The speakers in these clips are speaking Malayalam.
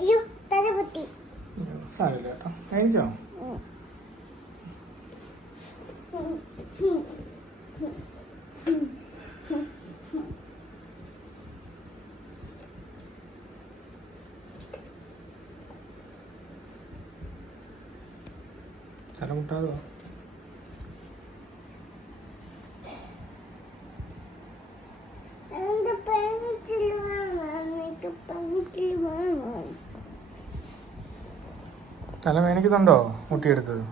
അയ്യോ തല പൊട്ടി. സാരമില്ല കേട്ടോ. കഴിച്ചോ? തല മുട്ടാതോ? തല വേദനിക്കുന്നുണ്ടോ മുട്ടിയെടുത്തത്?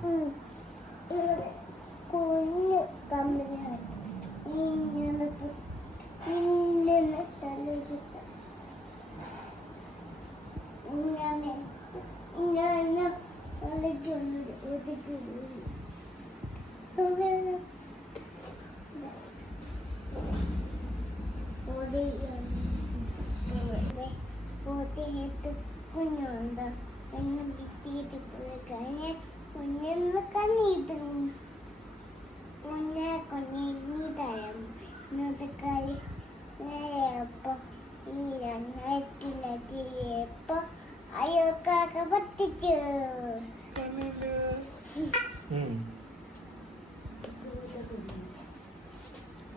കുഞ്ഞുണ്ടോ ഒന്ന് വിട്ടിട്ട് പോയി കഴിഞ്ഞാൽ കുഞ്ഞൊന്ന് കണ്ണീട്ടും കുഞ്ഞെ കുഞ്ഞെ നീ തരം ഇന്നത്തെ കളി നേരപ്പം ഈ നെറ്റിലെത്തിയപ്പം അയ്യോക്കാക്ക പറ്റിച്ചു.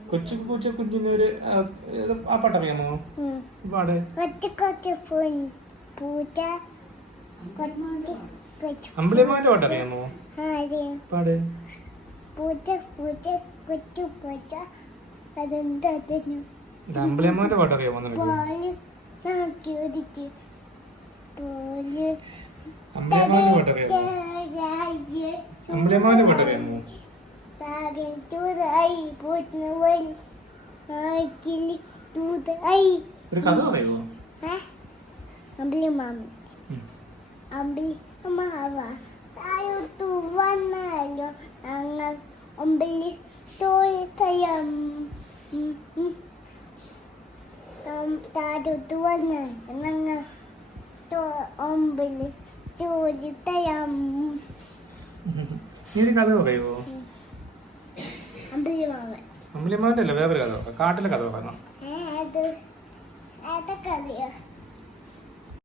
കൊച്ചു പൂച്ച കുഞ്ഞിനൊരു ആ പാട്ടറിയാമോ? പാട്. കൊച്ചു കൊച്ചു പൂച്ച അമ്പിളിമാന്റെ പാട്ടറിയാമോ? പാട്. പൂച്ച പൂച്ച കൊച്ചു പൂച്ച അതെന്താ അമ്പിളിമാന്റെ പാട്ടറിയാമോ? പോല് നോക്കി പോല് അമ്പിളിമാന്റെ പാട്ടറിയാമോ? ഒരു കഥ പറയുമോ? അമ്പിളിമാമൻ അമ്പിളിമാവ താഴോട്ടു വന്നാലോ ഞങ്ങൾ അമ്പിളി തോഴി തയ്യാം. താഴോട്ടു വന്നാൽ ഞങ്ങൾ അമ്പിളി തോഴി തയ്യാം. ഈ കഥ പറയുമോ? അമ്പിളിമാമൻ അമ്പിളിമാന്റെ അല്ല വേറൊരു കഥ, കാട്ടിലെ കഥ പറയണം. കഥയോ